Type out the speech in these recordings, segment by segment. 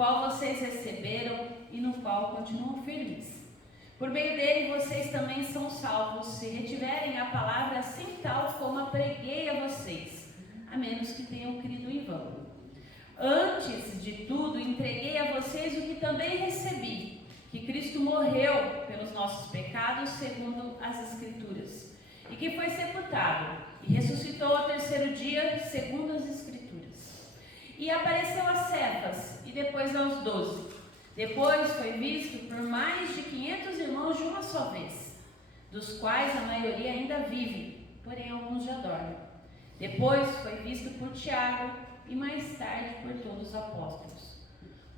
qual vocês receberam e no qual continuam firmes. Por meio dele vocês também são salvos, se retiverem a palavra assim tal como a preguei a vocês, a menos que tenham crido em vão. Antes de tudo, entreguei a vocês o que também recebi, que Cristo morreu pelos nossos pecados, segundo as Escrituras, e que foi sepultado, e ressuscitou ao terceiro dia, segundo as Escrituras. E apareceu a Cefas, e depois aos 12. Depois foi visto por mais de 500 irmãos de uma só vez, dos quais a maioria ainda vive, porém alguns já dormem. Depois foi visto por Tiago, e mais tarde por todos os apóstolos.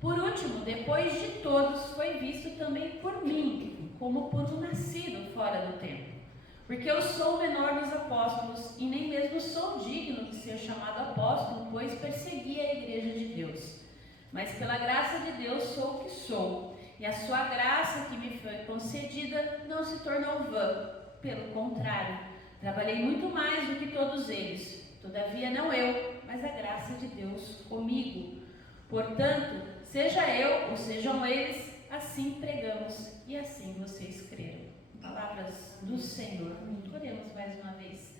Por último, depois de todos, foi visto também por mim, como por um nascido fora do tempo. Porque eu sou o menor dos apóstolos, e nem mesmo sou digno de ser chamado apóstolo, pois persegui a igreja de Deus. Mas pela graça de Deus sou o que sou, e a sua graça que me foi concedida não se tornou vã. Pelo contrário, trabalhei muito mais do que todos eles. Todavia não eu, mas a graça de Deus comigo. Portanto, seja eu ou sejam eles, assim pregamos e assim vocês creram. Palavras do Senhor. Oremos mais uma vez.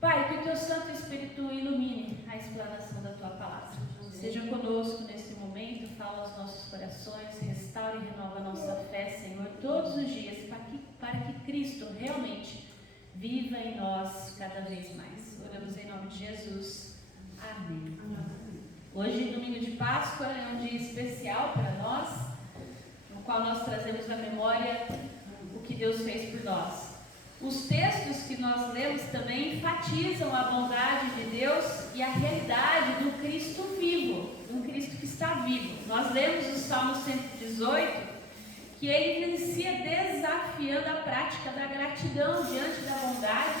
Pai, que o teu Santo Espírito ilumine a explanação da tua palavra. Seja conosco nesse momento, fala aos nossos corações, restaura e renova a nossa fé, Senhor, todos os dias, para que Cristo realmente viva em nós cada vez mais. Oramos em nome de Jesus. Amém. Hoje, domingo de Páscoa, é um dia especial para nós, no qual nós trazemos na memória o que Deus fez por nós. Os textos que nós lemos também enfatizam a bondade de Deus e a realidade do Cristo vivo, de um Cristo que está vivo. Nós lemos o Salmo 118, que ele inicia desafiando a prática da gratidão diante da bondade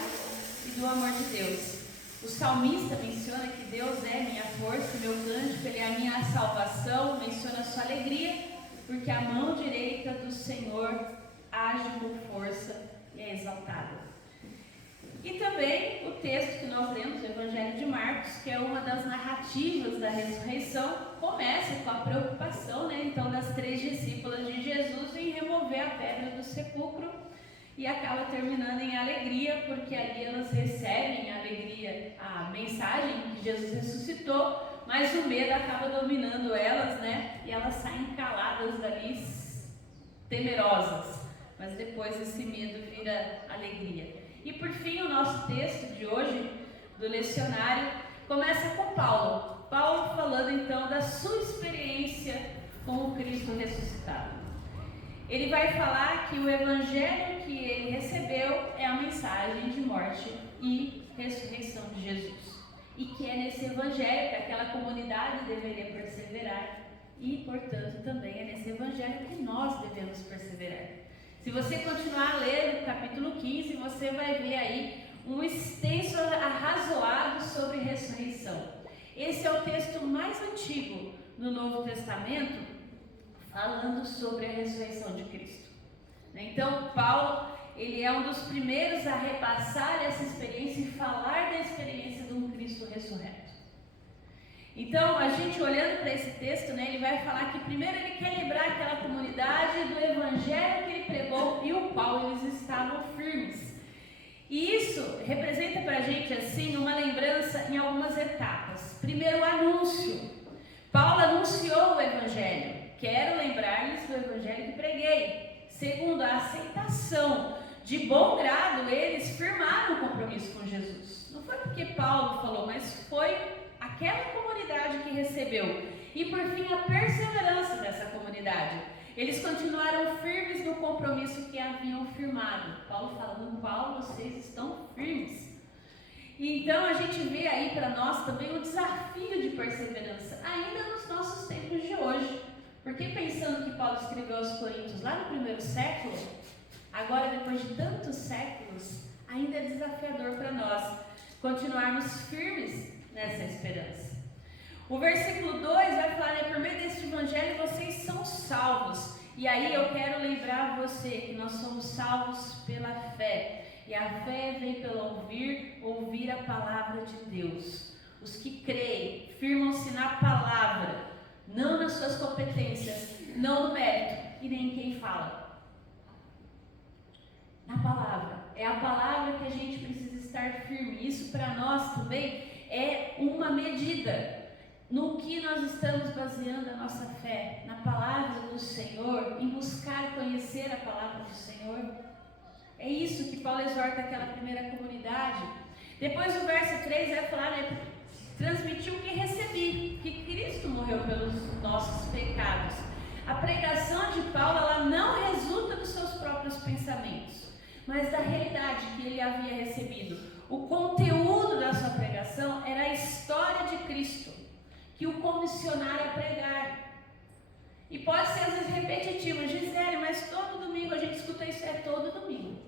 e do amor de Deus. O salmista menciona que Deus é minha força, meu cântico, Ele é a minha salvação, menciona a sua alegria, porque a mão direita do Senhor age com força e é exaltada. E também o texto que nós lemos, o Evangelho de Marcos, que é uma das narrativas da ressurreição, começa com a preocupação, então, das 3 discípulas de Jesus em remover a pedra do sepulcro, e acaba terminando em alegria, porque ali elas recebem a alegria, a mensagem que Jesus ressuscitou, mas o medo acaba dominando elas, né? E elas saem caladas dali, temerosas. Mas depois esse medo vira alegria. E por fim, o nosso texto de hoje, do lecionário, começa com Paulo. Paulo falando então da sua experiência com o Cristo ressuscitado. Ele vai falar que o evangelho que ele recebeu é a mensagem de morte e ressurreição de Jesus. E que é nesse evangelho que aquela comunidade deveria perseverar. E, portanto, também é nesse evangelho que nós devemos perseverar. Se você continuar a ler o capítulo 15, você vai ver aí um extenso arrazoado sobre ressurreição. Esse é o texto mais antigo no Novo Testamento, falando sobre a ressurreição de Cristo. Então, Paulo, ele é um dos primeiros a repassar essa experiência e falar da experiência de um Cristo ressurreto. Então, a gente olhando para esse texto, né, ele vai falar que primeiro ele quer lembrar aquela comunidade do evangelho que ele pregou e o qual eles estavam firmes. E isso representa para a gente, assim, uma lembrança em algumas etapas. Primeiro, o anúncio. Paulo anunciou o evangelho. Quero lembrar-lhes do evangelho que preguei. Segundo, a aceitação. De bom grado, eles firmaram o compromisso com Jesus. Não foi porque Paulo falou, mas foi aquela comunidade que recebeu. E por fim, a perseverança dessa comunidade. Eles continuaram firmes no compromisso que haviam firmado. Paulo fala, no qual vocês estão firmes. E então a gente vê aí para nós também um desafio de perseverança, ainda nos nossos tempos de hoje. Porque pensando que Paulo escreveu aos Coríntios lá no primeiro século, agora depois de tantos séculos, ainda é desafiador para nós continuarmos firmes nessa esperança. O versículo 2 vai falar, né, por meio deste evangelho vocês são salvos. E aí eu quero lembrar você que nós somos salvos pela fé. E a fé vem pelo ouvir a palavra de Deus. Os que creem, firmam-se na palavra, não nas suas competências, não no mérito, e nem em quem fala. Na palavra. É a palavra que a gente precisa estar firme. Isso para nós também é uma medida. No que nós estamos baseando a nossa fé? Na palavra do Senhor, em buscar conhecer a palavra do Senhor. É isso que Paulo exorta aquela primeira comunidade. Depois o verso 3 vai falar, né, transmitir o que recebi, que Cristo morreu pelos nossos pecados. A pregação de Paulo, ela não resulta dos seus próprios pensamentos, mas da realidade que ele havia recebido. O conteúdo da sua pregação era a história de Cristo, que o comissionaram a pregar. E pode ser às vezes repetitivo, Gisele, mas todo domingo a gente escuta isso, é todo domingo.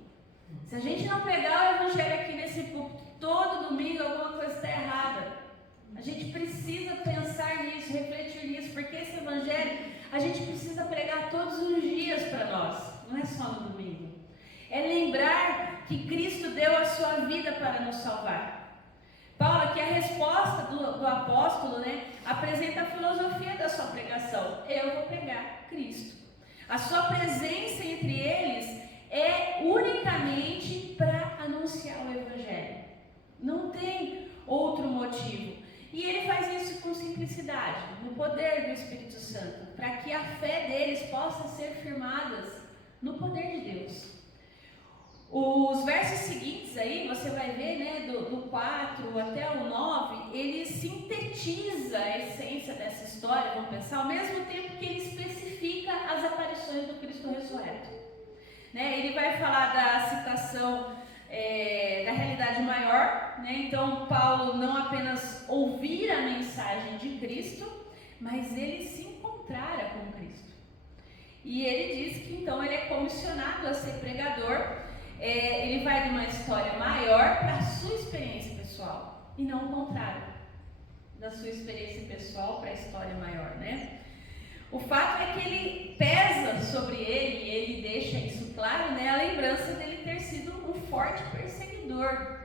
Se a gente não pregar o evangelho aqui nesse púlpito, todo domingo alguma coisa está errada. A gente precisa pensar nisso, refletir nisso, porque esse evangelho a gente precisa pregar todos os dias para nós, não é só no domingo. É lembrar que Cristo deu a sua vida para nos salvar. Paulo, aqui a resposta do apóstolo, né, apresenta a filosofia da sua pregação. Eu vou pregar Cristo. A sua presença entre eles é unicamente para anunciar o evangelho. Não tem outro motivo. E ele faz isso com simplicidade, no poder do Espírito Santo, para que a fé deles possa ser firmada no poder de Deus. Os versos seguintes aí, você vai ver, né, do 4 até o 9, ele sintetiza a essência dessa história, vamos pensar, ao mesmo tempo que ele especifica as aparições do Cristo ressurreto. Né? Ele vai falar da citação da realidade maior, né? Então Paulo não apenas ouvir a mensagem de Cristo, mas ele se encontrara com Cristo. E ele diz que então ele é comissionado a ser pregador. Ele vai de uma história maior para a sua experiência pessoal, e não o contrário, da sua experiência pessoal para a história maior, né? O fato é que ele pesa sobre ele, e ele deixa isso claro, né, a lembrança dele ter sido um forte perseguidor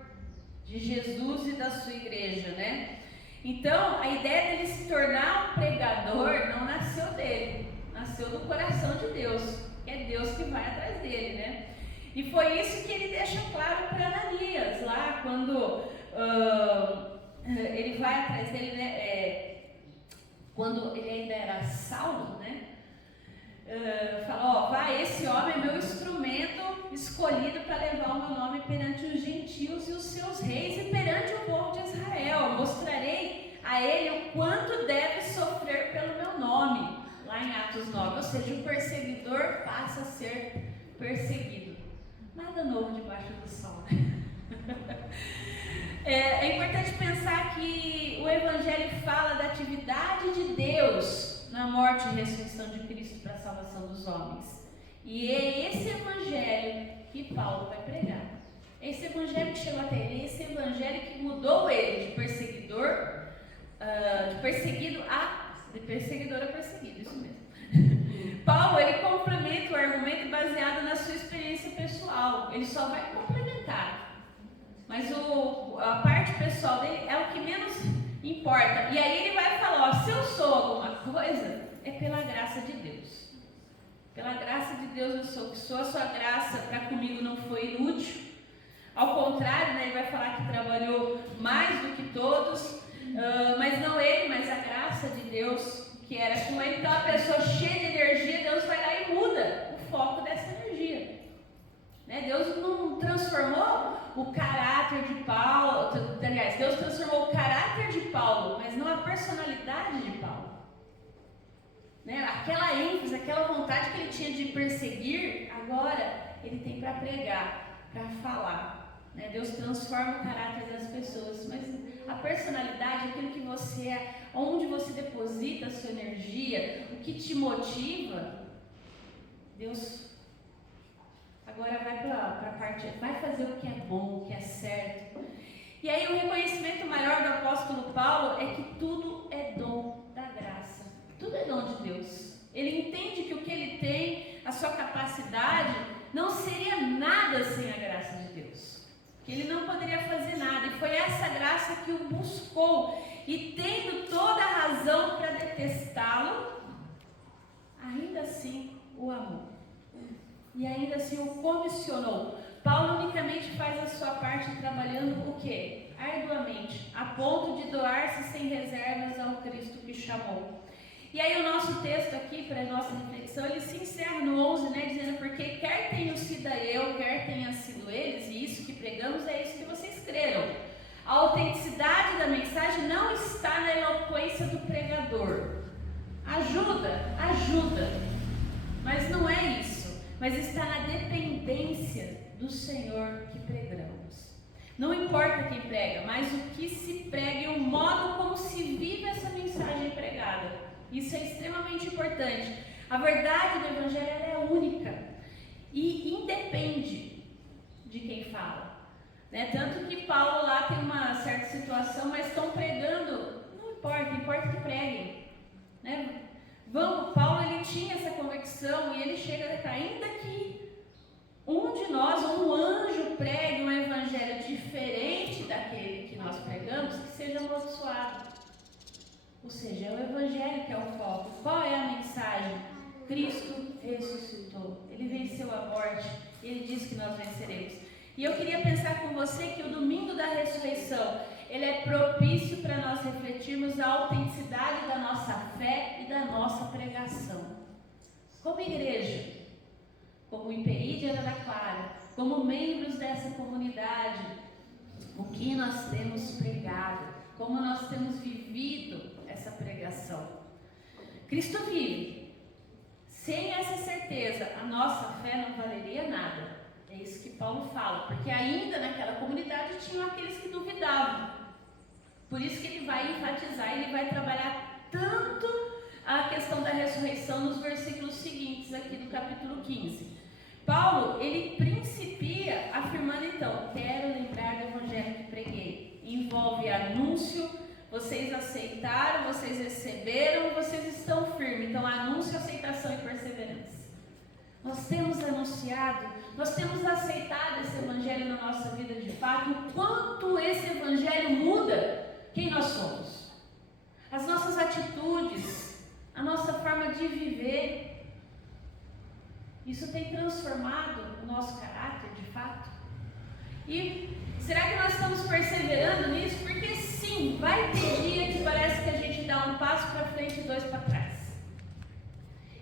de Jesus e da sua igreja, né? Então, a ideia dele se tornar um pregador não nasceu dele, nasceu do coração de Deus, é Deus que vai atrás dele, né? E foi isso que ele deixa claro para Ananias, lá quando ele vai atrás dele, né? quando ele ainda era Saulo, né? Falou, vai, esse homem é meu instrumento escolhido para levar o meu nome perante os gentios e os seus reis e perante o povo de Israel. Mostrarei a ele o quanto deve sofrer pelo meu nome. Lá em Atos 9, ou seja, o perseguidor passa a ser perseguido. Nada novo debaixo do sol. É importante pensar que o Evangelho fala da atividade de Deus na morte e ressurreição de Cristo para a salvação dos homens. E é esse Evangelho que Paulo vai pregar. Esse Evangelho que chegou até ele, esse Evangelho que mudou ele de perseguidor, de perseguidor a perseguido, isso mesmo. Paulo, ele complementa o argumento baseado na sua experiência pessoal. Ele só vai complementar. Mas a parte pessoal dele é o que menos importa. E aí ele vai falar, ó, se eu sou alguma coisa, é pela graça de Deus. Pela graça de Deus eu sou o que sou. A sua graça para comigo não foi inútil. Ao contrário, né, ele vai falar que trabalhou mais do que todos. Mas não ele, mas a graça de Deus que era com ele. Então a pessoa cheia de energia, Deus vai lá e muda o foco dessa energia. Né? Deus não transformou o caráter de Paulo, aliás, Deus transformou o caráter de Paulo, mas não a personalidade de Paulo. Né? Aquela ênfase, aquela vontade que ele tinha de perseguir, agora ele tem para pregar, para falar. Né? Deus transforma o caráter das pessoas, mas a personalidade, aquilo que você é, onde você deposita a sua energia, o que te motiva, Deus agora vai para a parte, vai fazer o que é bom, o que é certo. E aí o reconhecimento maior do apóstolo Paulo é que tudo é dom da graça. Tudo é dom de Deus. Ele entende que o que ele tem, a sua capacidade, não seria nada sem a graça de Deus. Que ele não poderia fazer nada. E foi essa graça que o buscou. E tendo toda a razão para detestá-lo, ainda assim o amou. E ainda assim o comissionou. Paulo unicamente faz a sua parte trabalhando o quê? Arduamente, a ponto de doar-se sem reservas ao Cristo que chamou. E aí o nosso texto aqui, para a nossa reflexão, ele se encerra no 11, né, dizendo, porque quer tenha sido eu, quer tenha sido eles, e isso que pregamos é isso que vocês creram. A autenticidade da mensagem não está na eloquência do pregador. Ajuda, mas não é isso. Mas está na dependência do Senhor que pregamos. Não importa quem prega, mas o que se prega e o modo como se vive essa mensagem pregada. Isso é extremamente importante. A verdade do Evangelho é única e independe de quem fala. Né? Tanto que Paulo lá tem uma certa situação, mas estão pregando, não importa que preguem. Né? Paulo ele tinha essa convicção e ele chega a dizer, ainda que um de nós, um anjo, pregue um evangelho diferente daquele que nós pregamos, que seja amaldiçoado. Ou seja, é o evangelho que é o foco. Qual é a mensagem? Cristo ressuscitou. Ele venceu a morte e ele disse que nós venceremos. E eu queria pensar com você que o domingo da ressurreição, ele é propício para nós refletirmos a autenticidade da nossa fé e da nossa pregação. Como igreja, como IPI de Araraquara, como membros dessa comunidade, o que nós temos pregado, como nós temos vivido essa pregação. Cristo vive. Sem essa certeza, a nossa fé não valeria nada. É isso que Paulo fala, porque ainda naquela comunidade tinham aqueles que duvidavam. Por isso que ele vai enfatizar, ele vai trabalhar tanto a questão da ressurreição nos versículos seguintes aqui do capítulo 15. Paulo, ele principia afirmando então, quero lembrar do evangelho que preguei. Envolve anúncio, vocês aceitaram, vocês receberam, vocês estão firmes. Então, anúncio, aceitação e perseverança. Nós temos anunciado, nós temos aceitado esse evangelho na nossa vida de fato, o quanto esse evangelho muda quem nós somos, as nossas atitudes, a nossa forma de viver. Isso tem transformado o nosso caráter de fato? E será que nós estamos perseverando nisso? Porque sim, vai ter dia que parece que a gente dá dá um passo para frente e 2 para trás.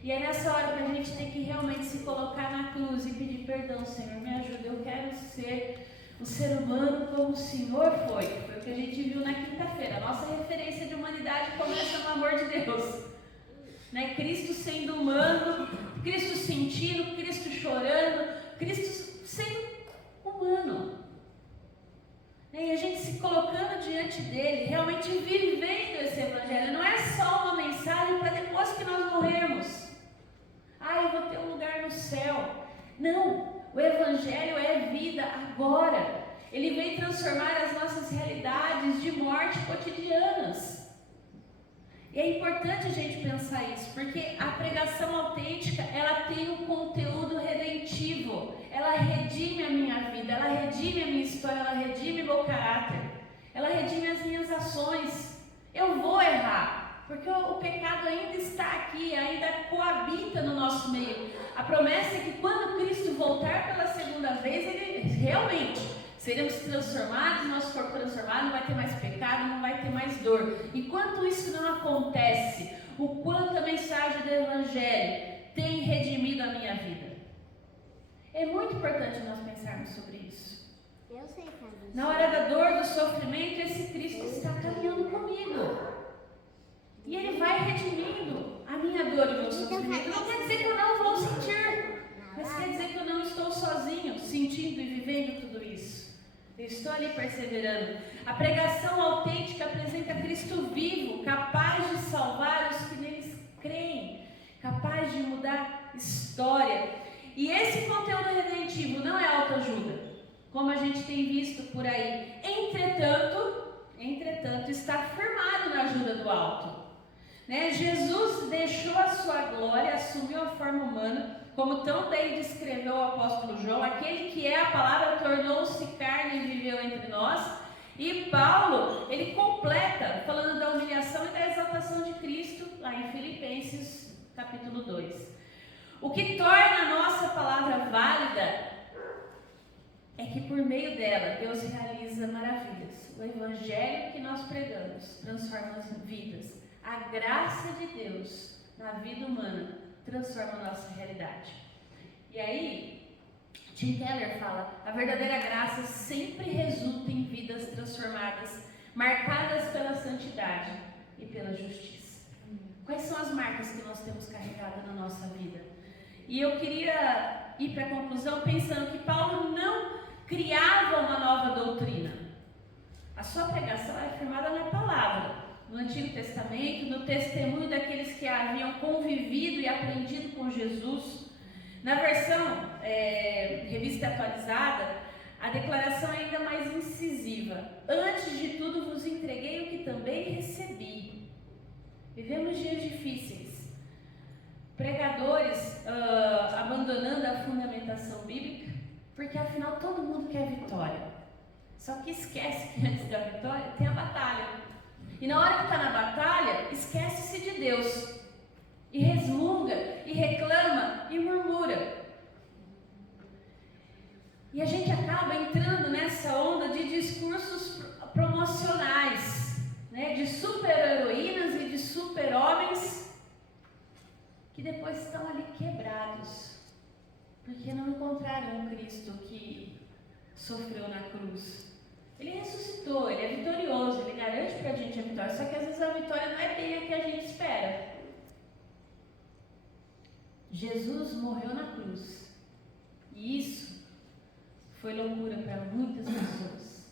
E é nessa hora que a gente tem que realmente se colocar na cruz e pedir perdão, Senhor, me ajuda, eu quero ser um ser humano como o Senhor foi. Foi o que a gente viu na quinta-feira. A nossa referência de humanidade começa no amor de Deus. Né? Cristo sendo humano, Cristo sentindo, Cristo chorando, Cristo sendo humano. E a gente se colocando diante dele, realmente vivendo esse evangelho. Não é só uma mensagem para depois que nós morrermos. Eu vou ter um lugar no céu. Não, o evangelho é vida agora. Ele vem transformar as nossas realidades de morte cotidianas. E é importante a gente pensar isso, porque a pregação autêntica, ela tem um conteúdo redentivo. Ela redime a minha vida, ela redime a minha história, ela redime meu caráter. Ela redime as minhas ações. Eu vou errar, porque o pecado ainda está aqui, ainda coabita no nosso meio. A promessa é que quando Cristo voltar pela segunda vez, ele realmente seremos transformados, nosso corpo transformado, não vai ter mais pecado, não vai ter mais dor. Enquanto isso não acontece, o quanto a mensagem do Evangelho tem redimido a minha vida. É muito importante nós pensarmos sobre isso. Eu sei, cara. Na hora da dor, do sofrimento, esse Cristo está caminhando comigo. E Ele vai redimindo a minha dor e o meu sofrimento. Não quer dizer que eu não vou sentir, mas quer dizer que eu não estou sozinho, sentindo e vivendo tudo isso. Eu estou ali perseverando. A pregação autêntica apresenta Cristo vivo, capaz de salvar os que neles creem, capaz de mudar história. E esse conteúdo redentivo não é autoajuda, como a gente tem visto por aí. Entretanto, está firmado na ajuda do alto. Jesus deixou a sua glória, assumiu a forma humana, como tão bem descreveu o apóstolo João, aquele que é a palavra tornou-se carne e viveu entre nós. E Paulo, ele completa, falando da humilhação e da exaltação de Cristo, lá em Filipenses, capítulo 2. O que torna a nossa palavra válida é que por meio dela, Deus realiza maravilhas. O evangelho que nós pregamos transforma as vidas. A graça de Deus na vida humana transforma a nossa realidade. E aí, Tim Keller fala: a verdadeira graça sempre resulta em vidas transformadas, marcadas pela santidade e pela justiça. Quais são as marcas que nós temos carregado na nossa vida? E eu queria ir para a conclusão pensando que Paulo não criava uma nova doutrina. A sua pregação é firmada na palavra. No Antigo Testamento, no testemunho daqueles que haviam convivido e aprendido com Jesus. Na versão revista atualizada, a declaração é ainda mais incisiva. Antes de tudo vos entreguei o que também recebi. Vivemos dias difíceis. Pregadores abandonando a fundamentação bíblica, porque afinal todo mundo quer vitória. Só que esquece que antes da vitória tem a batalha. E na hora que está na batalha, esquece-se de Deus. E resmunga, e reclama, e murmura. E a gente acaba entrando nessa onda de discursos promocionais, né? De super-heroínas e de super-homens que depois estão ali quebrados, porque não encontraram o Cristo que sofreu na cruz. Ele ressuscitou, ele é vitorioso, ele garante para a gente a vitória, só que às vezes a vitória não é bem a que a gente espera. Jesus morreu na cruz, e isso foi loucura para muitas pessoas.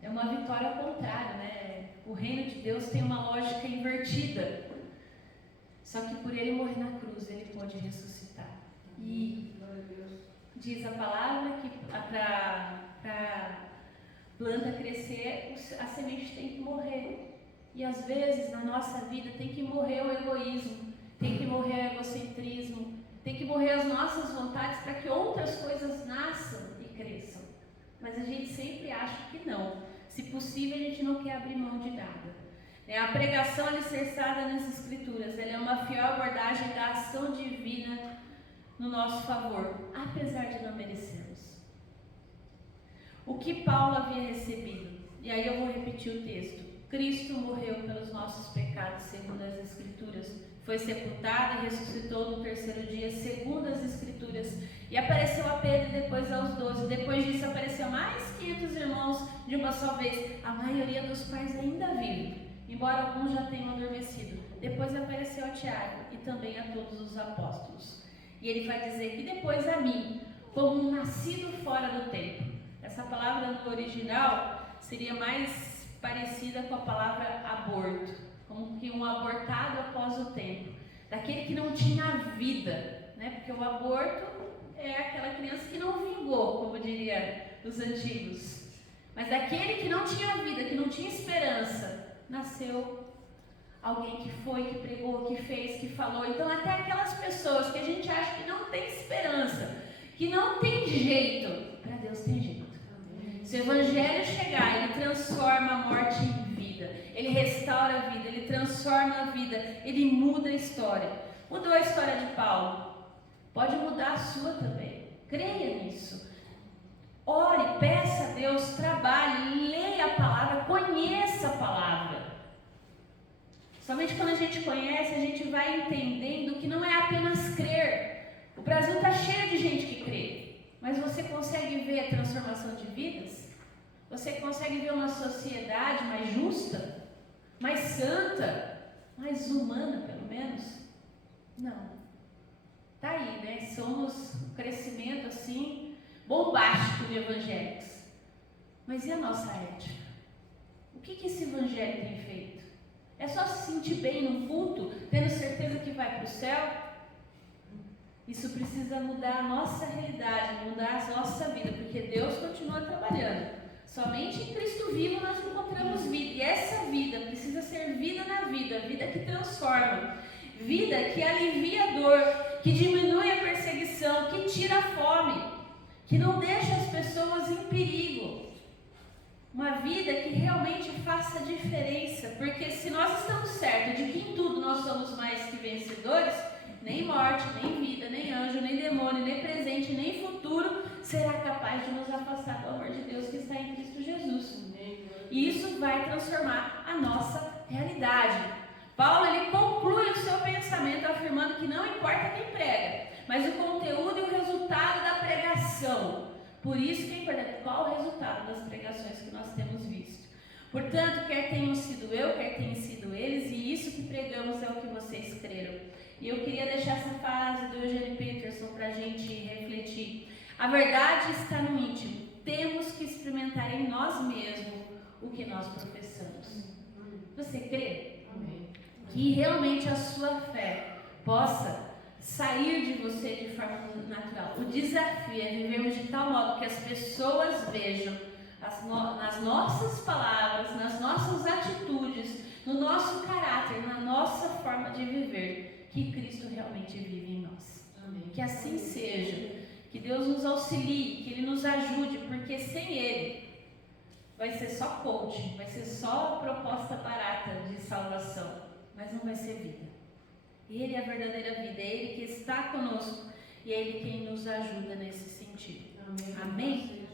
É uma vitória ao contrário, né? O reino de Deus tem uma lógica invertida, só que por ele morrer na cruz, ele pode ressuscitar. E diz a palavra que para planta crescer, a semente tem que morrer. E às vezes na nossa vida tem que morrer o egoísmo, tem que morrer o egocentrismo, tem que morrer as nossas vontades para que outras coisas nasçam e cresçam. Mas a gente sempre acha que não. Se possível, a gente não quer abrir mão de nada. A pregação alicerçada nas Escrituras, ela é uma fiel abordagem da ação divina no nosso favor, apesar de não merecermos. O que Paulo havia recebido? E aí eu vou repetir o texto. Cristo morreu pelos nossos pecados, segundo as Escrituras. Foi sepultado e ressuscitou no terceiro dia, segundo as Escrituras. E apareceu a Pedro e depois aos 12. Depois disso apareceu mais 500 irmãos de uma só vez. A maioria dos pais ainda vive, embora alguns já tenham adormecido. Depois apareceu a Tiago e também a todos os apóstolos. E ele vai dizer que depois a mim, como um nascido fora do tempo. Essa palavra no original seria mais parecida com a palavra aborto, como que um abortado após o tempo, daquele que não tinha vida, né? Porque o aborto é aquela criança que não vingou, como diria os antigos, mas daquele que não tinha vida, que não tinha esperança, nasceu alguém que foi, que pregou, que fez, que falou. Então até aquelas pessoas que a gente acha que não tem esperança, que não tem jeito, para Deus tem jeito. Se o Evangelho chegar, ele transforma a morte em vida, ele restaura a vida, ele transforma a vida, ele muda a história. Mudou a história de Paulo, pode mudar a sua também. Creia nisso. Ore, peça a Deus, trabalhe, leia a palavra, conheça a palavra. Somente quando a gente conhece, a gente vai entendendo que não é apenas crer. O Brasil está cheio de gente que crê. Mas você consegue ver a transformação de vidas? Você consegue ver uma sociedade mais justa? Mais santa? Mais humana, pelo menos? Não. Tá aí, né? Somos um crescimento assim, bombástico de evangélicos. Mas e a nossa ética? O que esse evangelho tem feito? É só se sentir bem no culto, tendo certeza que vai para o céu? Isso precisa mudar a nossa realidade, mudar a nossa vida, porque Deus continua trabalhando. Somente em Cristo vivo nós encontramos vida, e essa vida precisa ser vida na vida, vida que transforma, vida que alivia a dor, que diminui a perseguição, que tira a fome, que não deixa as pessoas em perigo. Uma vida que realmente faça diferença, porque se nós estamos certos de que em tudo nós somos mais que vencedores, nem morte, nem vida, nem anjo, nem demônio, nem presente, nem futuro será capaz de nos afastar do amor de Deus que está em Cristo Jesus. E isso vai transformar a nossa realidade. Paulo, ele conclui o seu pensamento afirmando que não importa quem prega, mas o conteúdo e o resultado da pregação. Por isso que é importante qual o resultado das pregações que nós temos visto. Portanto, quer tenham sido eu, quer tenham sido eles, e isso que pregamos é o que vocês creram. E eu queria deixar essa frase do Eugene Peterson para a gente refletir. A verdade está no íntimo. Temos que experimentar em nós mesmos o que nós professamos. Você crê? Amém. Que realmente a sua fé possa sair de você de forma natural. O desafio é vivermos de tal modo que as pessoas vejam nas nossas palavras, nas nossas atitudes, no nosso caráter, na nossa forma de viver, que Cristo realmente vive em nós. Amém. Que assim seja. Que Deus nos auxilie, que Ele nos ajude, porque sem Ele vai ser só coach, vai ser só proposta barata de salvação, mas não vai ser vida. Ele é a verdadeira vida, é Ele que está conosco e é Ele quem nos ajuda nesse sentido. Amém? Amém?